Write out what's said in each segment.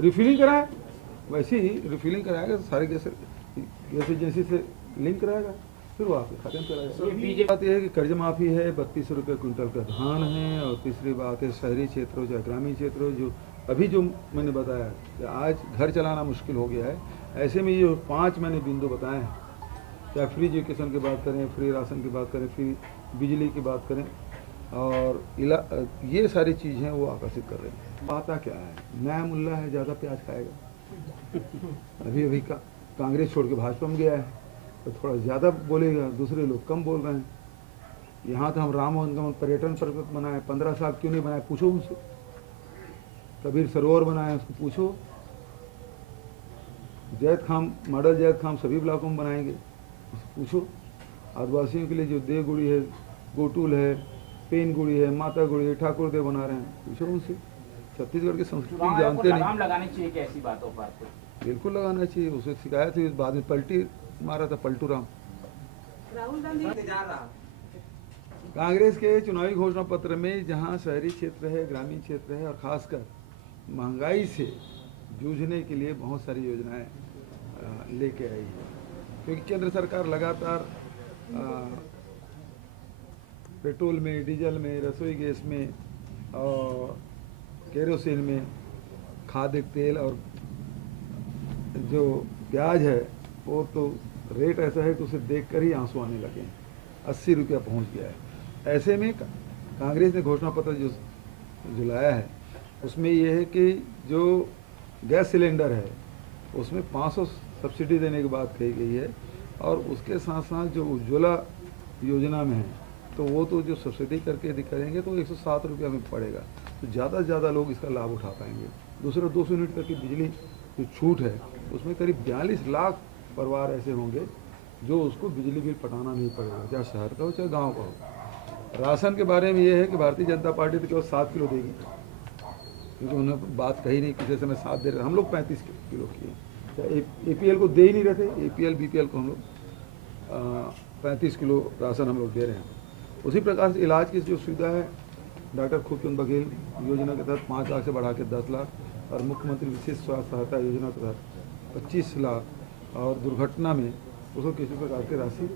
Refilling कराए, वैसे ही refilling कराएगा तो सारे गैस एजेंसी से लिंक कराएगा, फिर वो आपके खाते में चलाएगा। बात यह है कि कर्ज माफ़ी है, 32 रुपये क्विंटल का धान है, और तीसरी बात है शहरी क्षेत्रों चाहे ग्रामीण क्षेत्रों, जो अभी जो मैंने बताया कि आज घर चलाना मुश्किल हो गया है, ऐसे में ये 5 मैंने बिंदु बताए हैं, चाहे फ्री एजुकेशन की बात करें, फ्री राशन की बात करें, फ्री बिजली की बात करें, और ये सारी चीज़ें वो आकर्षित कर रहे हैं। आता क्या है, नया मुल्ला है, ज़्यादा प्याज खाएगा। अभी अभी कांग्रेस छोड़ के भाजपा में गया है तो थोड़ा ज़्यादा बोलेगा, दूसरे लोग कम बोल रहे हैं। यहाँ तो हम राम वनगमन पर्यटन पर्वत बनाए, 15 साल क्यों नहीं बनाए, पूछो उनसे। कबीर सरोवर बनाए, उसको पूछो। जैद खाम, मॉडल जैद खाम सभी ब्लॉकों में बनाएंगे, उसको पूछो। आदिवासियों के लिए जो देवगुड़ी है, गोटुल है, पेन गुड़ी है, माता गुड़ी है, ठाकुर देव बना रहे हैं, पूछो उनसे। छत्तीसगढ़ की संस्कृति जानते नहीं। लगाम लगानी चाहिए क्या ऐसी बातों पर? बिल्कुल लगाना चाहिए, उसे शिकायत हुई, बाद में पलटी मारा था पलटू राम। राहुल गांधी कांग्रेस के चुनावी घोषणा पत्र में जहां शहरी क्षेत्र है, ग्रामीण क्षेत्र है, और खासकर महंगाई से जूझने के लिए बहुत सारी योजनाएं लेके आई है, क्योंकि केंद्र सरकार लगातार पेट्रोल में, डीजल में, रसोई गैस में और केरोसिन में, खाद्य तेल और जो प्याज है वो तो रेट ऐसा है कि उसे देखकर ही आंसू आने लगे हैं। 80 रुपया पहुँच गया है। ऐसे में कांग्रेस ने घोषणा पत्र जो लाया है उसमें ये है कि जो गैस सिलेंडर है उसमें 500 सब्सिडी देने की बात कही गई है, और उसके साथ साथ जो उज्ज्वला योजना में है तो वो तो जो सब्सिडी करके करेंगे तो 107 रुपया में पड़ेगा, तो ज़्यादा से ज़्यादा लोग इसका लाभ उठा पाएंगे। दूसरा 200 यूनिट तक की बिजली जो छूट है उसमें करीब 42 लाख परिवार ऐसे होंगे जो उसको बिजली बिल पटाना नहीं पड़ेगा, चाहे शहर का हो चाहे गांव का हो। राशन के बारे में ये है कि भारतीय जनता पार्टी तो केवल 7 किलो देगी, क्योंकि उन्होंने बात कही नहीं किसी समय 7 दे रहे, हम लोग 35 किलो किए। APL को दे ही नहीं रहे थे, APL BPL को हम लोग 35 किलो राशन हम लोग दे रहे हैं। उसी प्रकार से इलाज की जो सुविधा है, डॉक्टर खूबचंद बघेल योजना के तहत 5 लाख से बढ़ा के 10 लाख, और मुख्यमंत्री विशेष स्वास्थ्य सहायता योजना के तहत 25 लाख, और दुर्घटना में उसको किसी प्रकार की राशि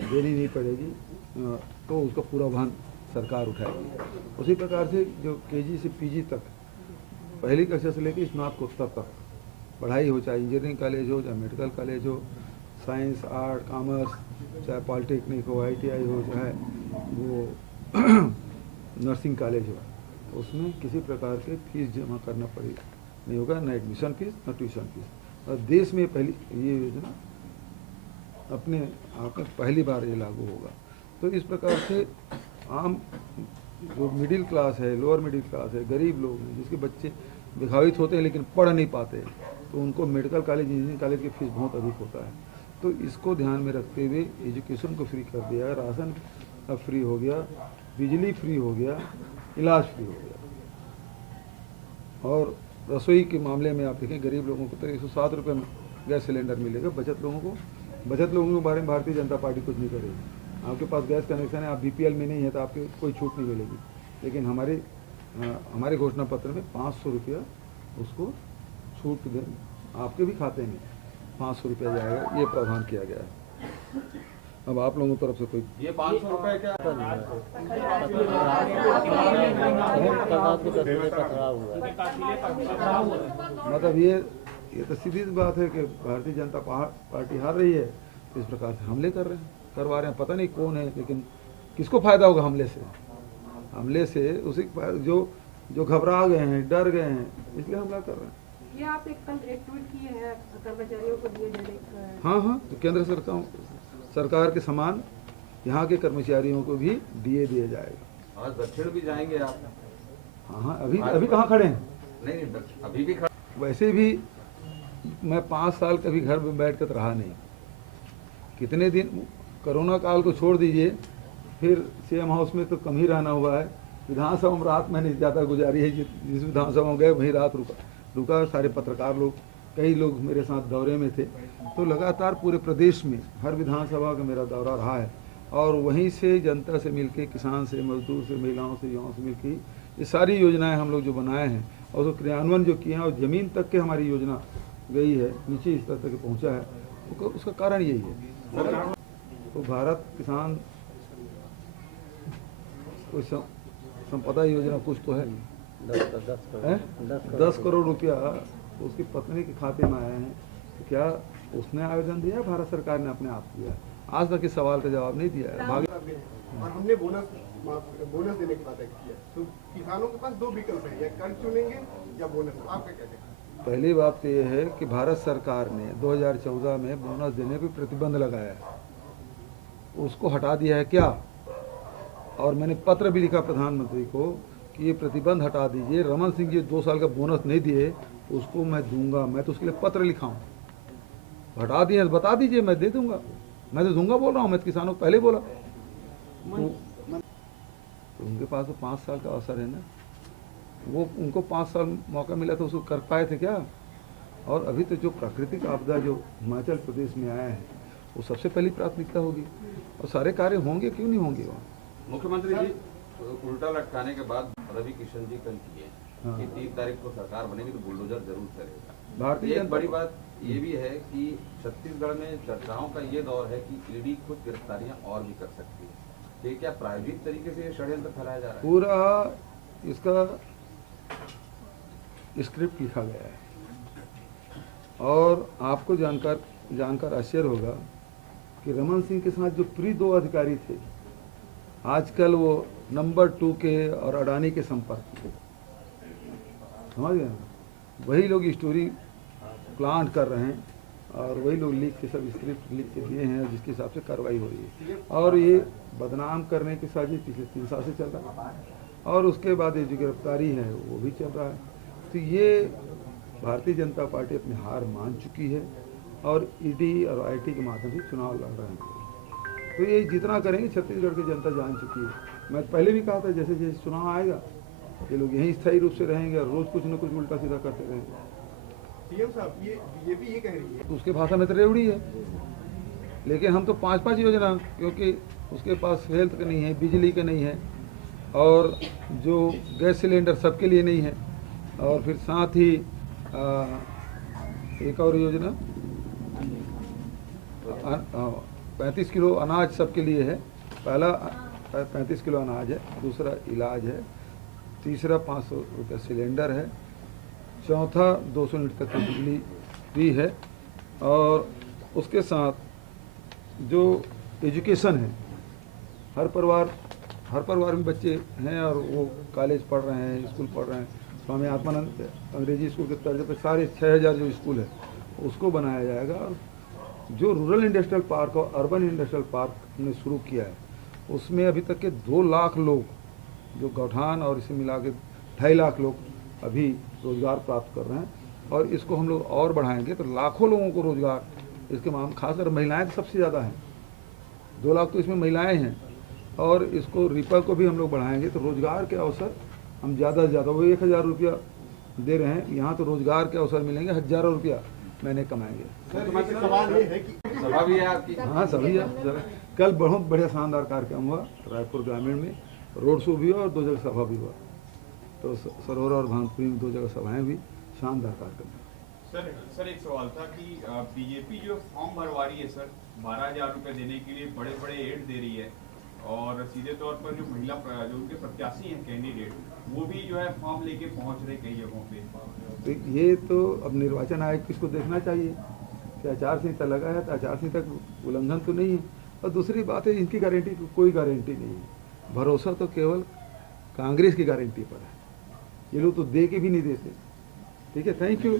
देनी नहीं पड़ेगी, तो उसका पूरा वहन सरकार उठाएगी। उसी प्रकार से जो KG से PG तक, पहली कक्षा से लेकर स्नातकोत्तर तक पढ़ाई हो, चाहे इंजीनियरिंग कॉलेज हो, चाहे मेडिकल कॉलेज हो, साइंस, आर्ट, कॉमर्स, चाहे पॉलिटेक्निक हो, ITI हो, चाहे वो नर्सिंग कॉलेज हो, तो उसमें किसी प्रकार के फीस जमा करना पड़ेगा नहीं होगा, न एडमिशन फीस न ट्यूशन फीस। और देश में पहली ये योजना अपने आप में पहली बार ये लागू होगा। तो इस प्रकार से आम जो मिडिल क्लास है, लोअर मिडिल क्लास है, गरीब लोग हैं, जिसके बच्चे विभावित होते हैं लेकिन पढ़ नहीं पाते, तो उनको मेडिकल कॉलेज, इंजीनियरिंग कॉलेज की फीस बहुत अधिक होता है। तो इसको ध्यान में रखते हुए एजुकेशन को फ्री कर दिया, राशन अब फ्री हो गया, बिजली फ्री हो गया, इलाज फ्री हो गया। और रसोई के मामले में आप देखें, गरीब लोगों को तो 107 रुपये में गैस सिलेंडर मिलेगा। बचत लोगों के बारे में भारतीय जनता पार्टी कुछ नहीं करेगी। आपके पास गैस कनेक्शन है, आप BPL में नहीं है तो आपको कोई छूट नहीं मिलेगी, लेकिन हमारे घोषणा पत्र में 500 रुपया उसको छूट दे, आपके भी खाते में 500 रुपया जाएगा, ये प्रावधान किया गया है। अब आप लोगों की तरफ से कोई ये 500 रुपये क्या मतलब ये तो सीधी बात है कि भारतीय जनता पार्टी हार रही है, तो इस प्रकार से हमले करवा रहे हैं। पता नहीं कौन है, लेकिन किसको फायदा होगा हमले से उसी जो घबरा गए हैं, डर गए हैं, इसलिए हमला कर रहे हैं। ये आप कल एक ट्वीट किए हैं कर्मचारियों को दिए जाने। हाँ, तो केंद्र सरकार के समान यहाँ के कर्मचारियों को भी DA दिया जाएगा। आज दक्षिण भी जाएंगे आप? हाँ, अभी कहाँ खड़े हैं? नहीं, अभी भी वैसे भी मैं 5 साल कभी घर में बैठ कर रहा नहीं। कितने दिन कोरोना काल को छोड़ दीजिए, फिर CM हाउस में तो कम ही रहना हुआ है। विधानसभा में रात मैंने ज़्यादा गुजारी है, जिस विधानसभा में गए वहीं रात रुका। सारे पत्रकार लोग, कई लोग मेरे साथ दौरे में थे, तो लगातार पूरे प्रदेश में हर विधानसभा का मेरा दौरा रहा है, और वहीं से जनता से मिलके, किसान से, मजदूर से, महिलाओं से, युवाओं से मिलके ये सारी योजनाएं हम लोग जो बनाए हैं, और उसको क्रियान्वयन जो किए हैं और ज़मीन तक के हमारी योजना गई है, नीचे स्तर तक पहुंचा है, उसका कारण यही है। तो भारत किसान कोई संपदा योजना कुछ तो है, 10 करोड़ रुपया उसकी पत्नी के खाते में आए हैं। तो क्या उसने आवेदन दिया, भारत सरकार ने अपने आप दिया? आज तक इस सवाल का जवाब नहीं दिया है। और हमने बोनस देने की बात किया, तो किसानों के पास दो विकल्प है, या कर्ज चुनेंगे या बोनस। आपका क्या कहना है? पहली बात तो ये है कि भारत सरकार ने 2014 में बोनस देने पर प्रतिबंध लगाया है, उसको हटा दिया है क्या? और मैंने पत्र भी लिखा प्रधानमंत्री को कि ये प्रतिबंध हटा दीजिए। रमन सिंह जी 2 साल का बोनस नहीं दिए, उसको मैं दूंगा। मैं तो उसके लिए पत्र लिखा हूँ, हटा दिए बता दीजिए, मैं दे दूंगा। मैं तो दूंगा बोल रहा हूँ, मैं तो किसानों को पहले बोला। तो उनके पास तो 5 साल का अवसर है ना, वो उनको 5 साल मौका मिला तो उसको कर पाए थे क्या? और अभी तो जो प्राकृतिक आपदा जो हिमाचल प्रदेश में आया है, वो सबसे पहली प्राथमिकता होगी, और सारे कार्य होंगे, क्यों नहीं होंगे वहाँ। मुख्यमंत्री जी उल्टा लटकाने के बाद रवि किशन जी कल किए हाँ। कि 3 तारीख को सरकार बनेगी तो बुलडोजर जरूर चलेगा। भारतीय एक जनता बड़ी बात ये भी है कि छत्तीसगढ़ में चर्चाओं का ये दौर है कि ईडी खुद गिरफ्तारियां और भी कर सकती है। तो ये क्या प्रायोजित तरीके से ये षड्यंत्र फैलाया जा रहा है? पूरा इसका स्क्रिप्ट लिखा गया है, और आपको जानकर आश्चर्य होगा कि रमन सिंह के साथ जो प्री 2 अधिकारी थे, आजकल वो नंबर 2 के और अडानी के संपर्क में, समझ गए ना? वही लोग स्टोरी प्लांट कर रहे हैं, और वही लोग लिख के सब स्क्रिप्ट लिख के दिए हैं, जिसके हिसाब से कार्रवाई हो रही है। और ये बदनाम करने की साजिश पिछले 3 साल से चल रहा है, और उसके बाद ये जो गिरफ्तारी है वो भी चल रहा है। तो ये भारतीय जनता पार्टी अपनी हार मान चुकी है, और ईडी और आईटी के माध्यम से चुनाव लड़ रहे हैं। तो ये जितना करेंगे छत्तीसगढ़ की जनता जान चुकी है। मैं पहले भी कहा था, जैसे जैसे चुनाव आएगा ये लोग यहीं स्थायी रूप से रहेंगे, और रोज कुछ न कुछ उल्टा सीधा करते रहेंगे। सीएम साहब, ये बीजेपी ये कह रही है, तो उसके भाषा में तो रेवड़ी है, लेकिन हम तो 5-5 योजना, क्योंकि उसके पास हेल्थ का नहीं है, बिजली का नहीं है, और जो गैस सिलेंडर सबके लिए नहीं है, और फिर साथ ही एक और योजना 35 किलो अनाज सबके लिए है। पहला 35 किलो अनाज है, दूसरा इलाज है, तीसरा 500 रुपये सिलेंडर है, चौथा 200 यूनिट तक की बिजली भी है, और उसके साथ जो एजुकेशन है, हर परिवार में बच्चे हैं और वो कॉलेज पढ़ रहे हैं, स्कूल पढ़ रहे हैं। स्वामी आत्मानंद अंग्रेजी स्कूल के तर्ज पर सारे 6000 जो स्कूल है उसको बनाया जाएगा। और जो रूरल इंडस्ट्रियल पार्क और अर्बन इंडस्ट्रियल पार्क ने शुरू किया है, उसमें अभी तक के 2 लाख लोग, जो गौठान और इसे मिला के 2.5 लाख लोग अभी रोजगार प्राप्त कर रहे हैं, और इसको हम लोग और बढ़ाएंगे तो लाखों लोगों को रोजगार इसके मामले, खासकर महिलाएं तो सबसे ज़्यादा हैं, 2 लाख तो इसमें महिलाएं हैं, और इसको रिपा को भी हम लोग बढ़ाएंगे तो रोजगार के अवसर हम ज़्यादा से ज़्यादा, वो 1000 रुपया दे रहे हैं, यहाँ तो रोजगार के अवसर मिलेंगे, हज़ारों रुपया महीने कमाएंगे। सवाल ये है कि सभा भी है आपकी? हाँ, सभी है। कल बहुत बढ़िया शानदार कार्यक्रम हुआ रायपुर ग्रामीण में, रोड शो भी हुआ और 2 जगह सभा भी हुआ। तो सरोवर और भानपुरी में 2 जगह सभाएं हुई, शानदार कार्यक्रम। सर एक सवाल था कि बीजेपी जो फॉर्म भरवा रही है सर, 12,000 रुपए देने के लिए बड़े बड़े एड दे रही है, और सीधे तौर पर जो महिला जो उनके प्रत्याशी हैं कैंडिडेट, वो भी जो है फॉर्म लेके पहुंच रहे कई जगहों पे। तो ये तो अब निर्वाचन आयोग किसको देखना चाहिए कि आचार संहिता लगा है तो आचार संहिता का उल्लंघन तो नहीं है। और दूसरी बात है, इनकी गारंटी कोई गारंटी नहीं है, भरोसा तो केवल कांग्रेस की गारंटी पर है। ये लोग तो दे के भी नहीं देते। ठीक है, थैंक यू।